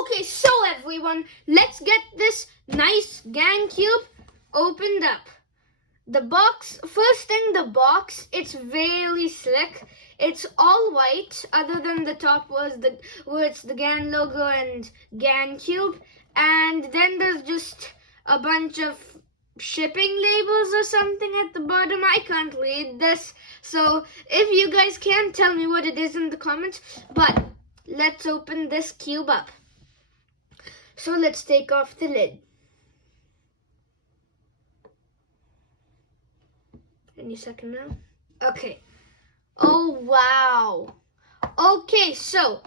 Okay, so everyone, let's get this nice Gan cube opened up. The box, first thing, the box, it's really slick. It's all white, other than the top where it's the Gan logo and Gan cube. And then there's just a bunch of shipping labels or something at the bottom. I can't read this, so if you guys can, tell me what it is in the comments. But let's open this cube up. So let's take off the lid. Any second now. Okay. Oh, wow. Okay, so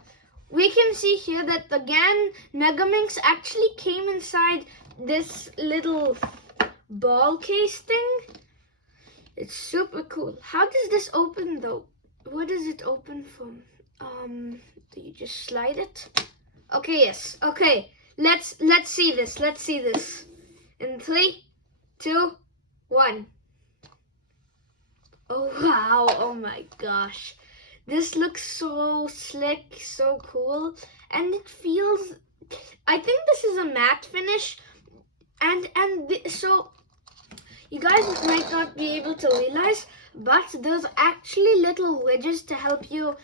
we can see here that the Gan Megaminx actually came inside this little ball case thing. It's super cool. How does this open though? What does it open from? Do you just slide it? Okay, yes. Okay. Let's see this. Let's see this. In 3, 2, 1. Oh wow, oh my gosh. This looks so slick, so cool, and it feels, I think this is a matte finish, so you guys might not be able to realize, but there's actually little wedges to help you.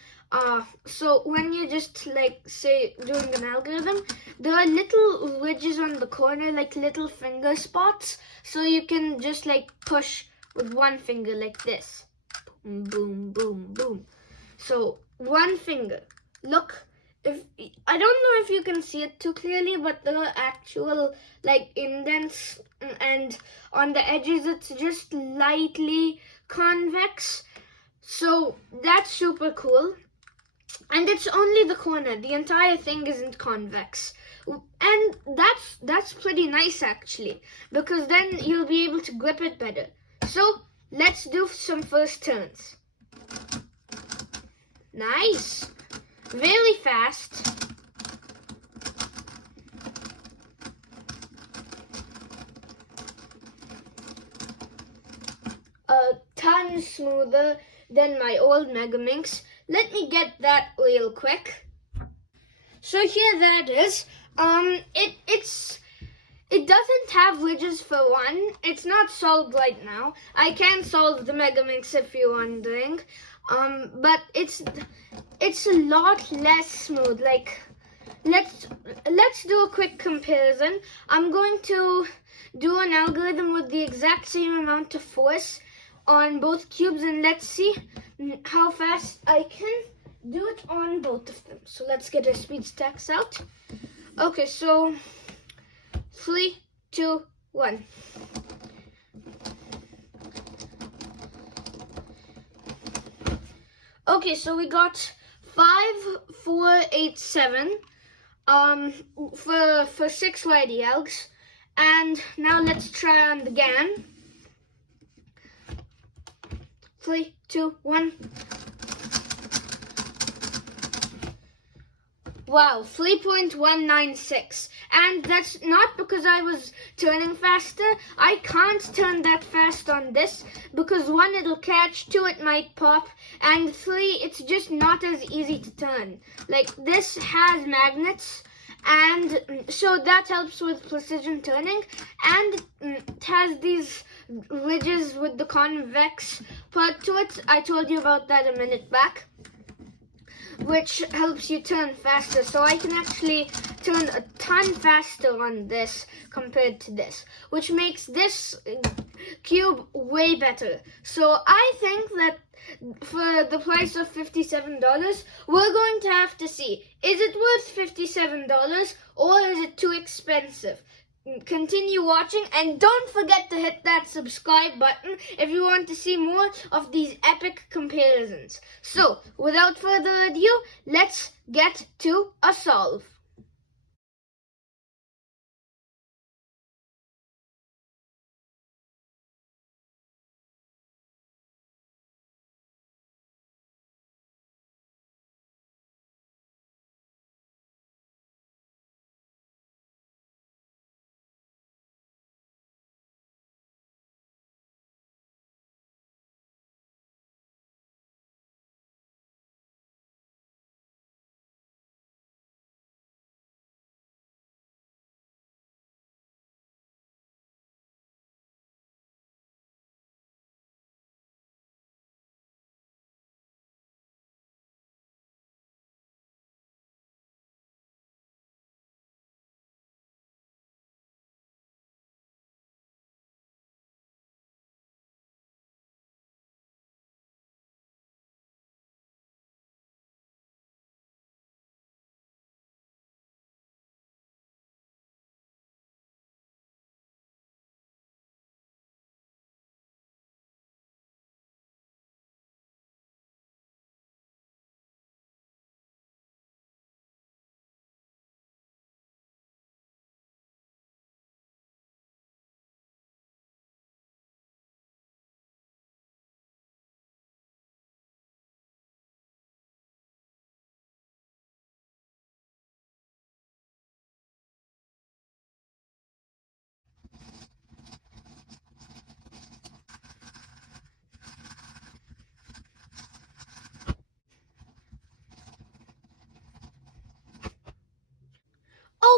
So when you're just like, say, doing an algorithm, there are little wedges on the corner, like little finger spots, so you can just like push with one finger like this. Boom, boom, boom, boom. So one finger. Look, I don't know if you can see it too clearly, but there are actual like indents, and on the edges it's just lightly convex. So that's super cool. And it's only the corner. The entire thing isn't convex. And that's pretty nice actually, because then you'll be able to grip it better. So let's do some first turns. Nice. Really fast. A ton smoother than my old Megaminx. Let me get that real quick. So here that is. It doesn't have wedges for one. It's not solved right now. I can solve the Megaminx if you're wondering. But it's a lot less smooth. Like, let's do a quick comparison. I'm going to do an algorithm with the exact same amount of force on both cubes, and let's see how fast I can do it on both of them. So let's get our speed stacks out. Okay, so 3, 2, 1. Okay, so we got 5, 4, 8, 7 for 6 YD algs. And now let's try on the Gan. 3, 2, 1. Wow, 3.196. And that's not because I was turning faster. I can't turn that fast on this because 1, it'll catch, 2, it might pop, and 3, it's just not as easy to turn. Like, this has magnets, and so that helps with precision turning, and it has these ridges with the convex part to it. I told you about that a minute back, which helps you turn faster. So I can actually turn a ton faster on this compared to this, which makes this cube way better. So I think that for the price of $57, we're going to have to see, is it worth $57 or is it too expensive? Continue watching, and don't forget to hit that subscribe button if you want to see more of these epic comparisons. So without further ado, let's get to a solve.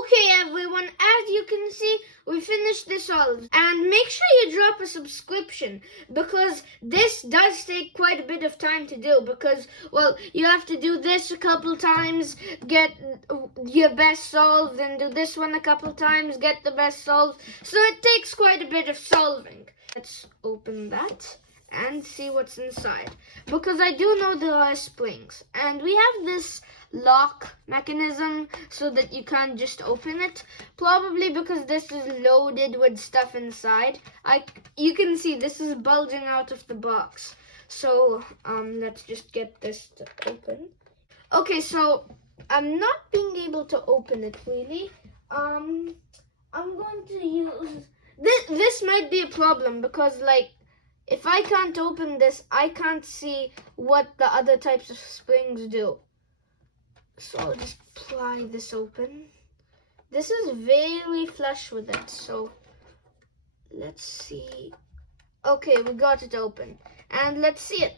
Okay everyone, as you can see, we finished this solve. And make sure you drop a subscription because this does take quite a bit of time to do because, well, you have to do this a couple times, get your best solve, then do this one a couple times, get the best solve. So it takes quite a bit of solving. Let's open that and see what's inside. Because I do know there are springs. And we have this lock mechanism so that you can't just open it. Probably because this is loaded with stuff inside. You can see this is bulging out of the box. So let's just get this to open. Okay, so I'm not being able to open it really. I'm going to use this might be a problem because like if I can't open this, I can't see what the other types of springs do. So I'll just pry this open. This is very flush with it, so let's see. Okay, we got it open. And let's see it.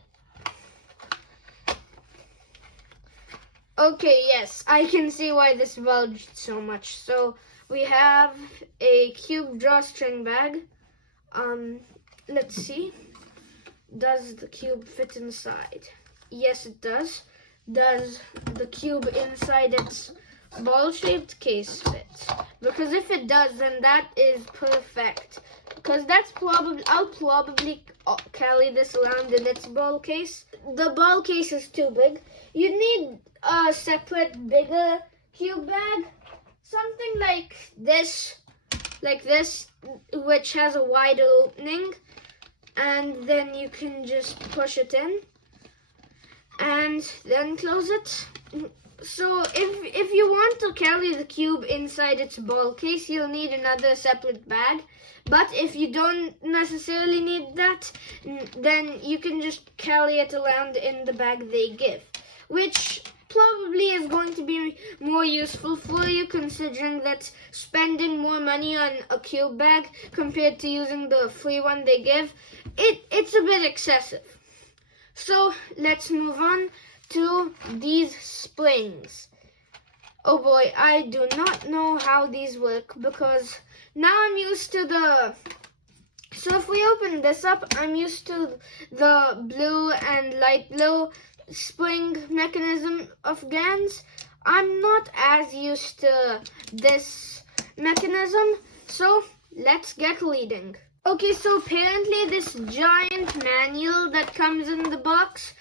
Okay, yes, I can see why this bulged so much. So we have a cube drawstring bag. Let's see. Does the cube fit inside? Yes, it does. Does the cube inside its ball-shaped case fit? Because if it does, then that is perfect. Because I'll probably carry this around in its ball case. The ball case is too big. You need a separate, bigger cube bag. Something like this, which has a wider opening. And then you can just push it in and then close it. So if you want to carry the cube inside its ball case, you'll need another separate bag. But if you don't necessarily need that, then you can just carry it around in the bag they give, which probably is going to be more useful for you, considering that spending more money on a cube bag compared to using the free one they give, it's a bit excessive. So let's move on to these springs. Oh boy, I do not know how these work because now I'm used to so if we open this up, I'm used to the blue and light blue spring mechanism of Gan's. I'm not as used to this mechanism, so let's get reading. Okay, so apparently this giant manual that comes in the box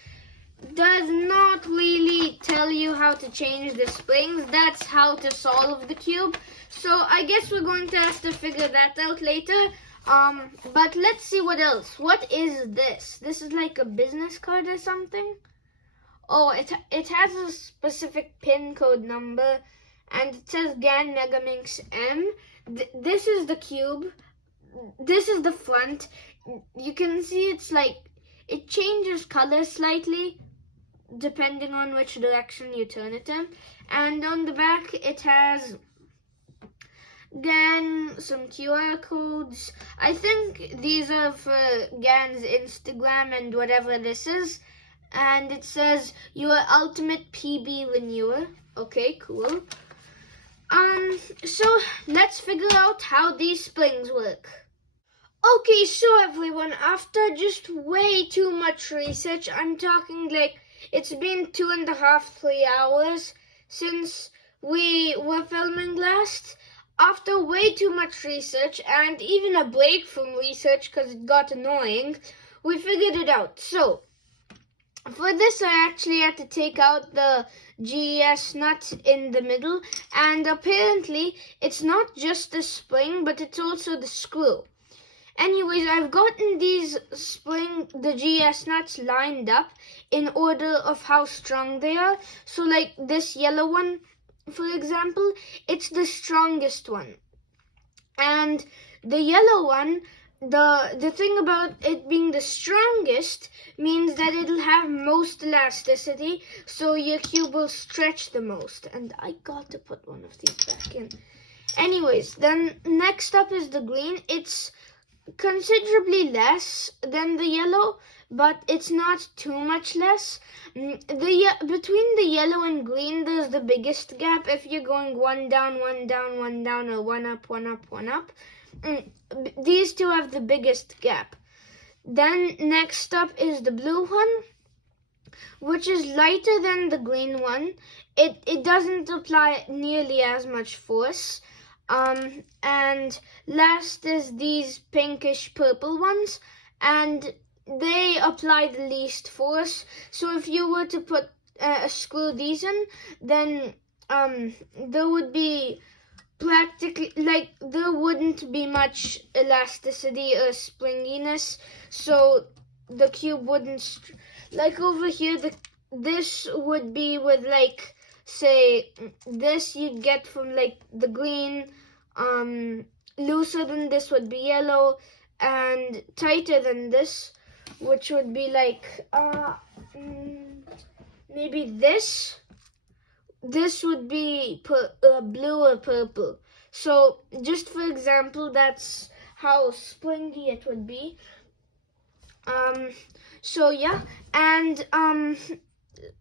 does not really tell you how to change the springs. That's how to solve the cube. So I guess we're going to have to figure that out later. But let's see what else. What is this? This is like a business card or something? Oh, it has a specific pin code number, and it says Gan Megaminx M. This is the cube. This is the front. You can see it's like, it changes color slightly depending on which direction you turn it in. And on the back, it has Gan, some QR codes. I think these are for Gan's Instagram and whatever this is. And it says, your ultimate PB renewer. Okay, cool. So let's figure out how these springs work. Okay, so everyone, after just way too much research, I'm talking like it's been 2.5, 3 hours since we were filming last. After way too much research and even a break from research because it got annoying, we figured it out. So for this, I actually had to take out the GES nut in the middle, and apparently it's not just the spring, but it's also the screw. Anyways, I've gotten the GES nuts lined up in order of how strong they are. So like this yellow one, for example, it's the strongest one. And the yellow one, the thing about it being the strongest means that it'll have most elasticity, so your cube will stretch the most. And I got to put one of these back in. Anyways, then next up is the green. It's considerably less than the yellow, but it's not too much less. Between the yellow and green, there's the biggest gap. If you're going one down, one down, one down, or one up, one up, one up, these two have the biggest gap. Then next up is the blue one, which is lighter than the green one. It doesn't apply nearly as much force. And last is these pinkish purple ones, and they apply the least force. So if you were to screw these in, then there would be practically, like, there wouldn't be much elasticity or springiness, so the cube wouldn't like over here. This would be with, like, say this you'd get from like the green. Looser than this would be yellow, and tighter than this, which would be like maybe this would be blue or purple. So just for example, that's how springy it would be. So yeah, and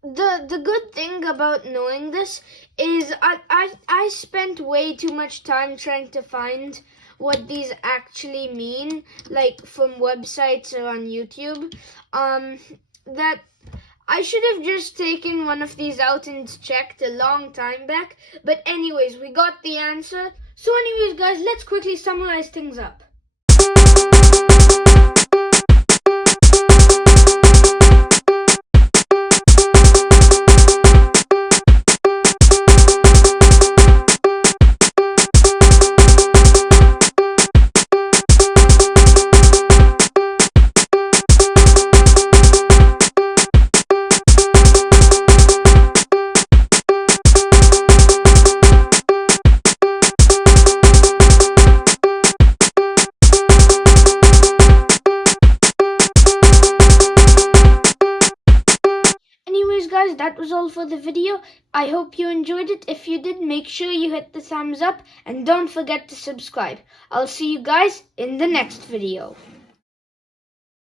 the good thing about knowing this is I spent way too much time trying to find what these actually mean, like from websites or on YouTube, that I should have just taken one of these out and checked a long time back. But anyways, we got the answer. So anyways, guys, let's quickly summarize things up. Guys, that was all for the video. I hope you enjoyed it. If you did, make sure you hit the thumbs up and don't forget to subscribe. I'll see you guys in the next video.